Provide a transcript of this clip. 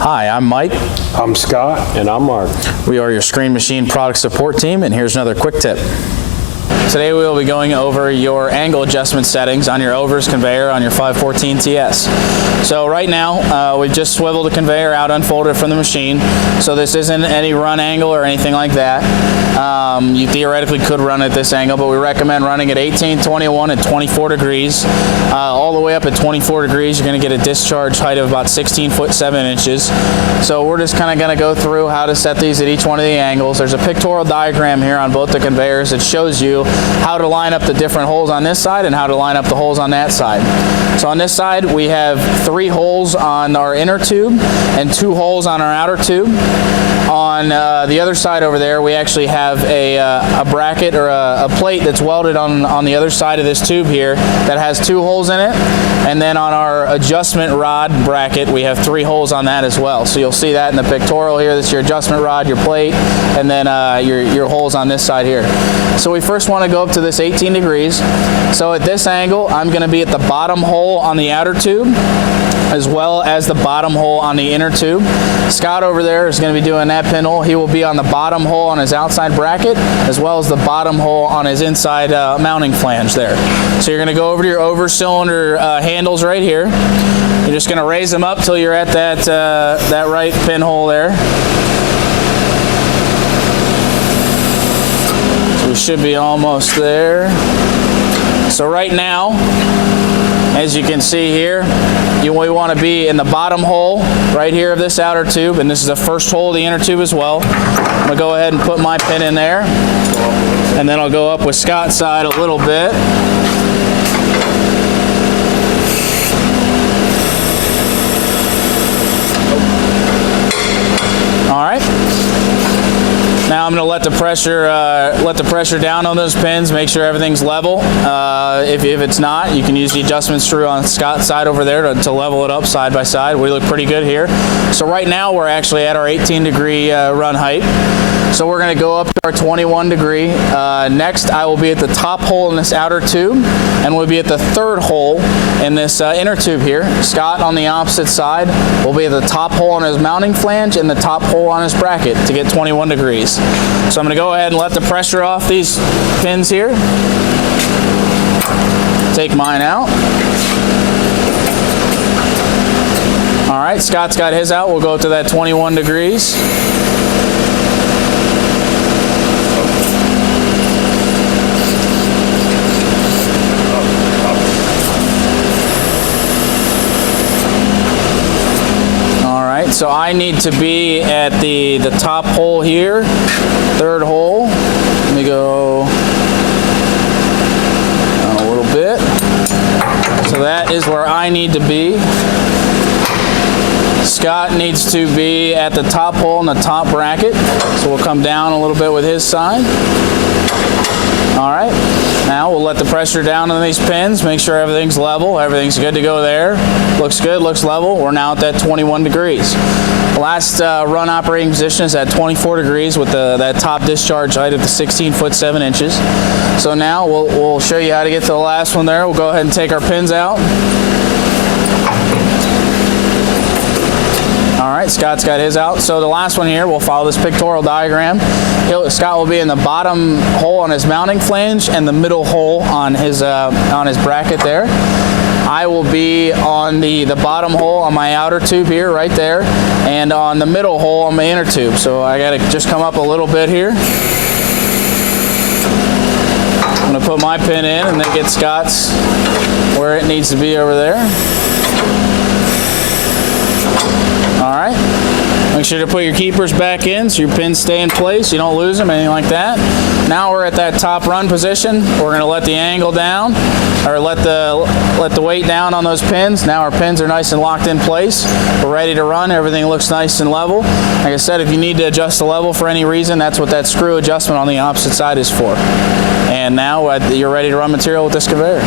Hi, I'm Mike. I'm Scott. And I'm Mark. We are your Screen Machine product support team, and here's another quick tip. Today we will be going over your angle adjustment settings on your overs conveyor on your 514 TS. So right now we've just swiveled the conveyor out, unfolded from the machine, so this isn't any run angle or anything like that. You theoretically could run at this angle, but we recommend running at 18, 21, and 24 degrees. All the way up at 24 degrees, you're going to get a discharge height of about 16 foot 7 inches. So we're just kind of going to go through how to set these at each one of the angles. There's a pictorial diagram here on both the conveyors that shows you how to line up the different holes on this side and how to line up the holes on that side. So on this side, we have 3 holes on our inner tube and 2 holes on our outer tube. On the other side over there, we actually have a bracket or a plate that's welded on the other side of this tube here that has 2 holes in it. And then on our adjustment rod bracket, we have 3 holes on that as well. So you'll see that in the pictorial here. That's your adjustment rod, your plate, and then your holes on this side here. So we first want to go up to this 18 degrees. So at this angle, I'm going to be at the bottom hole on the outer tube, as well as the bottom hole on the inner tube. Scott over there is going to be doing that pinhole. He will be on the bottom hole on his outside bracket, as well as the bottom hole on his inside mounting flange there. So you're going to go over to your over cylinder handles right here. You're just going to raise them up till you're at that right pinhole there. So we should be almost there. So right now, as you can see here, we want to be in the bottom hole right here of this outer tube, and this is the first hole of the inner tube as well. I'm going to go ahead and put my pin in there, and then I'll go up with Scott's side a little bit. All right. Now I'm going to let the pressure down on those pins, make sure everything's level. If it's not, you can use the adjustment screw on Scott's side over there to level it up side by side. We look pretty good here. So right now we're actually at our 18 degree run height. So we're going to go up to our 21 degree. Next, I will be at the top hole in this outer tube, and we'll be at the 3rd hole in this inner tube here. Scott on the opposite side will be at the top hole on his mounting flange and the top hole on his bracket to get 21 degrees. So I'm going to go ahead and let the pressure off these pins here. Take mine out. All right, Scott's got his out. We'll go to that 21 degrees. So I need to be at the top hole here, 3rd hole. Let me go down a little bit. So that is where I need to be. Scott needs to be at the top hole in the top bracket. So we'll come down a little bit with his side. All right. Now we'll let the pressure down on these pins, make sure everything's level, everything's good to go there. Looks good, looks level. We're now at that 21 degrees. Last run operating position is at 24 degrees with that top discharge height of the 16 foot 7 inches. So now we'll show you how to get to the last one there. We'll go ahead and take our pins out. All right, Scott's got his out. So the last one here, we'll follow this pictorial diagram. Scott will be in the bottom hole on his mounting flange and the middle hole on his bracket there. I will be on the bottom hole on my outer tube here, right there, and on the middle hole on my inner tube. So I got to just come up a little bit here. I'm going to put my pin in and then get Scott's where it needs to be over there. All right. Make sure to put your keepers back in so your pins stay in place. You don't lose them, anything like that. Now we're at that top run position. We're going to let the angle down, or let the weight down on those pins. Now our pins are nice and locked in place. We're ready to run. Everything looks nice and level. Like I said, if you need to adjust the level for any reason, that's what that screw adjustment on the opposite side is for. And now you're ready to run material with this conveyor.